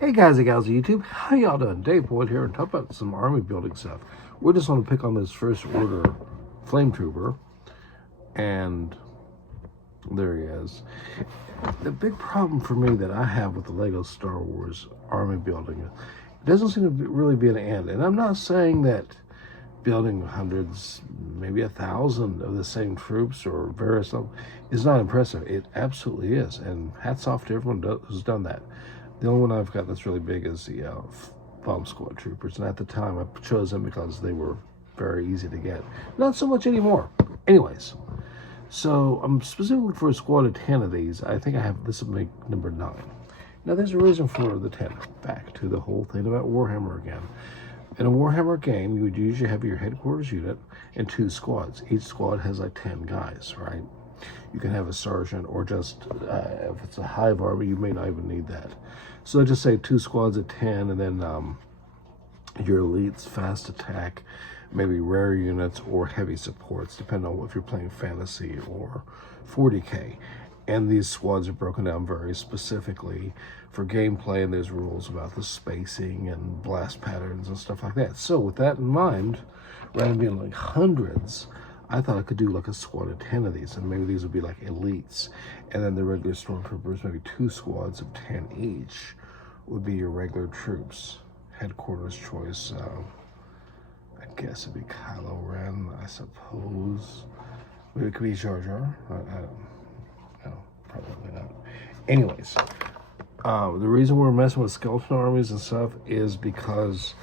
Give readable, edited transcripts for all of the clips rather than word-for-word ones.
Hey guys and gals of YouTube, how y'all doing? Dave Boyd here, and talk about some army building stuff. We just want to pick on this first order flame trooper, and there he is. The big problem for me that I have with the Lego Star Wars army building, it doesn't seem to really be an end. And I'm not saying that building hundreds, maybe 1,000 of the same troops or various is not impressive. It absolutely is, and hats off to everyone who's done that. The only one I've got that's really big is the bomb squad troopers, and at the time I chose them because they were very easy to get. Not so much anymore. Anyways, so I'm specifically for a squad of 10 of these. I think I have, this will make number 9. Now there's a reason for the 10. Back to the whole thing about Warhammer again. In a Warhammer game, you would usually have your headquarters unit and 2 squads. Each squad has like 10 guys, right? You can have a sergeant, or just, if it's a hive army, you may not even need that. So I just say 2 squads of 10, and then your elites, fast attack, maybe rare units, or heavy supports, depending on if you're playing fantasy or 40k. And these squads are broken down very specifically for gameplay, and there's rules about the spacing and blast patterns and stuff like that. So with that in mind, rather than being like hundreds, I thought I could do like a squad of 10 of these, and maybe these would be like elites. And then the regular stormtroopers, maybe 2 squads of 10 each, would be your regular troops. Headquarters choice, I guess it'd be Kylo Ren, I suppose. Maybe it could be Jar Jar. I don't know, probably not. Anyways, the reason we're messing with skeleton armies and stuff is because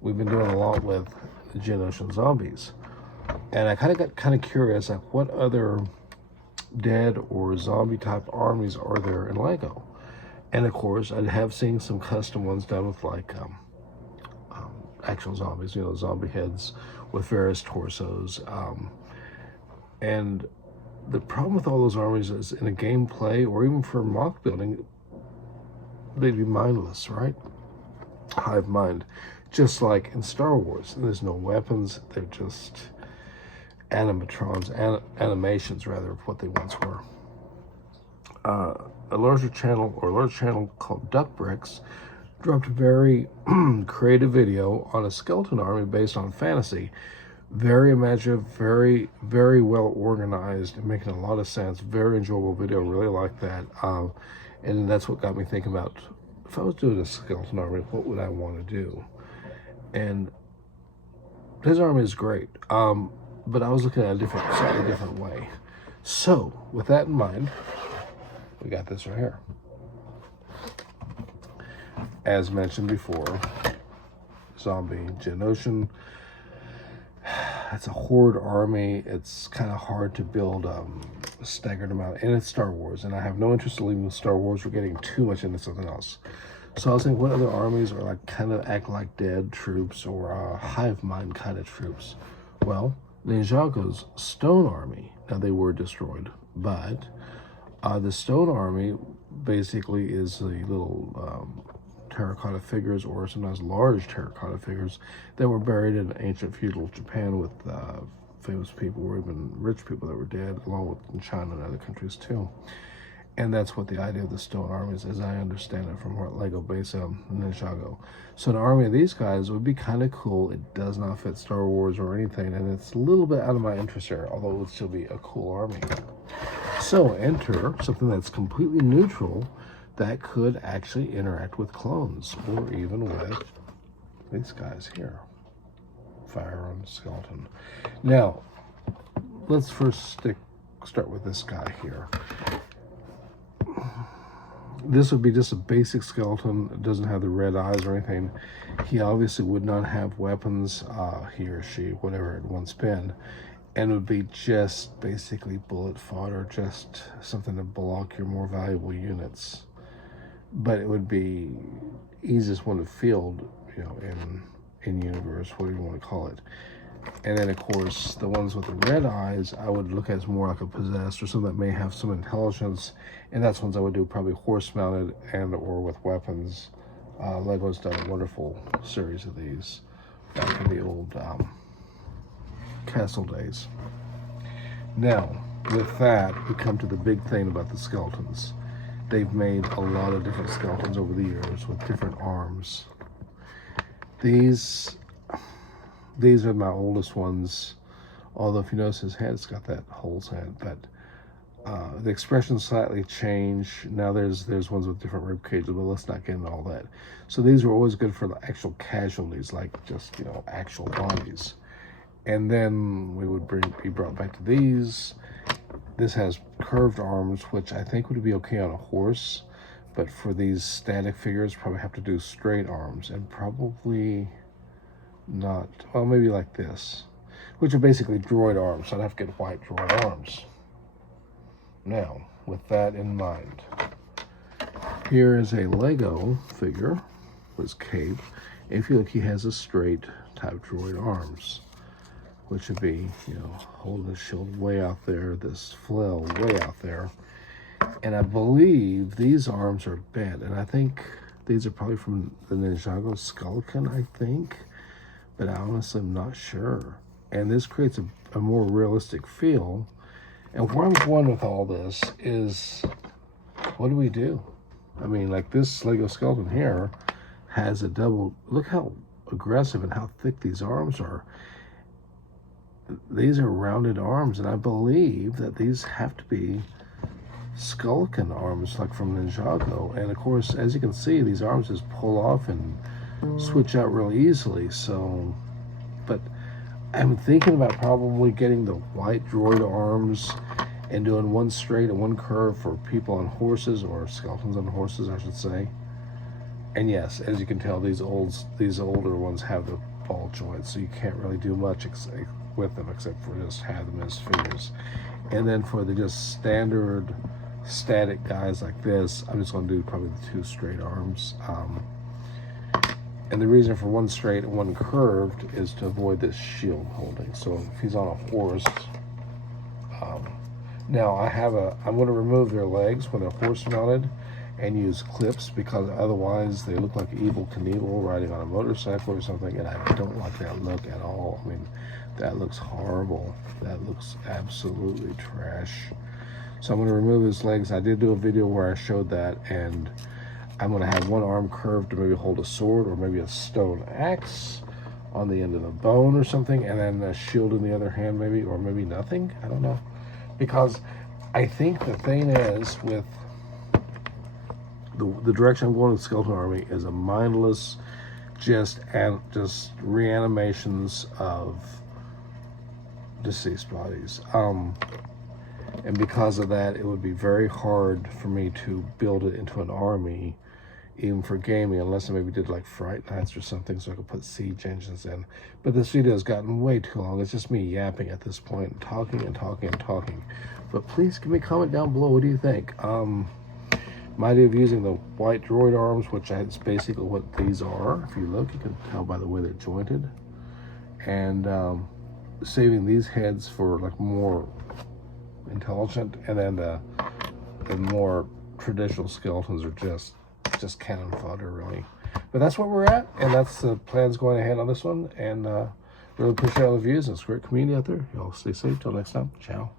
we've been doing a lot with Geonosian zombies. And I got curious, like, what other dead or zombie type armies are there in Lego? And of course, I have seen some custom ones done with like actual zombies, you know, zombie heads with various torsos. And the problem with all those armies is, in a gameplay or even for mock building, they'd be mindless, right? Hive mind. Just like in Star Wars, there's no weapons, they're just animations rather, of what they once were. A large channel called Duck Bricks dropped a very creative video on a skeleton army based on fantasy. Very imaginative, very, very well organized, and making a lot of sense. Very enjoyable video, really like that. And that's what got me thinking about, if I was doing a skeleton army, what would I want to do? And his army is great. But I was looking at a slightly different way. So, with that in mind, we got this right here. As mentioned before, zombie Geonosian. It's a horde army. It's kind of hard to build a staggered amount, and it's Star Wars, and I have no interest in leaving Star Wars or getting too much into something else. So I was thinking, what other armies are like kind of act like dead troops, or hive mind kind of troops? Well, Ninjago's Stone Army. Now, they were destroyed, but the Stone Army basically is the little terracotta figures, or sometimes large terracotta figures, that were buried in ancient feudal Japan with famous people, or even rich people that were dead, along with in China and other countries too. And that's what the idea of the Stone Army is, as I understand it from what Lego based on Ninjago. So an army of these guys would be kind of cool. It does not fit Star Wars or anything, and it's a little bit out of my interest here, although it would still be a cool army. So enter something that's completely neutral that could actually interact with clones, or even with these guys here. Firearm skeleton. Now, let's first start with this guy here. This would be just a basic skeleton. It doesn't have the red eyes or anything. He obviously would not have weapons, he or she, whatever it once been, and would be just basically bullet fodder, just something to block your more valuable units. But it would be easiest one to field, you know, in universe, whatever you want to call it. And then, of course, the ones with the red eyes, I would look at as more like a possessed, or something that may have some intelligence. And that's ones I would do probably horse-mounted and or with weapons. Lego's done a wonderful series of these back in the old castle days. Now, with that, we come to the big thing about the skeletons. they've made a lot of different skeletons over the years with different arms. These are my oldest ones, although if you notice his head's got that hole's head, but the expression slightly changed. Now there's ones with different rib cages, but let's not get into all that. So these were always good for the actual casualties, like just, you know, actual bodies. And then we would be brought back to these. This has curved arms, which I think would be okay on a horse, but for these static figures, probably have to do straight arms, and probably not, well, maybe like this, which are basically droid arms, so I'd have to get white droid arms. Now, with that in mind, here is a Lego figure with his cape. If you look, he has a straight type droid arms, which would be, you know, holding the shield way out there, this flail way out there. And I believe these arms are bent, and I think these are probably from the Ninjago skeleton, I think, but I honestly am not sure. And this creates a more realistic feel. And where I'm going with all this is, what do we do? I mean, like this Lego skeleton here has a double, look how aggressive and how thick these arms are. These are rounded arms, and I believe that these have to be skeleton arms, like from Ninjago. And of course, as you can see, these arms just pull off and switch out real easily. So, but I'm thinking about probably getting the white droid arms and doing one straight and one curve for people on horses, or skeletons on horses, I should say. And yes, as you can tell, these older ones have the ball joints, so you can't really do much with them except for just have them as figures. And then for the just standard static guys like this, I'm just going to do probably the two straight arms. And the reason for one straight and one curved is to avoid this shield holding. So if he's on a horse, now I'm going to remove their legs when they're horse mounted and use clips, because otherwise they look like Evel Knievel riding on a motorcycle or something, and I don't like that look at all. I mean, that looks horrible. That looks absolutely trash. So I'm going to remove his legs. I did do a video where I showed that, and I'm going to have one arm curved to maybe hold a sword or maybe a stone axe on the end of the bone or something, and then a shield in the other hand maybe, or maybe nothing. I don't know. Because I think the thing is, with the direction I'm going with Skeleton Army is a mindless, just reanimations of deceased bodies. And because of that, it would be very hard for me to build it into an army, even for gaming, unless I maybe did like Fright Nights or something, so I could put siege engines in. But this video has gotten way too long. It's just me yapping at this point, talking and talking and talking. But please give me a comment down below. What do you think? My idea of using the white droid arms, which is basically what these are. If you look, you can tell by the way they're jointed. And saving these heads for like more intelligent, and then the more traditional skeletons are just cannon fodder, really. But that's where we're at, and that's the plans going ahead on this one. And really appreciate all the views. It's a great community out there. Y'all stay safe. Till next time. Ciao.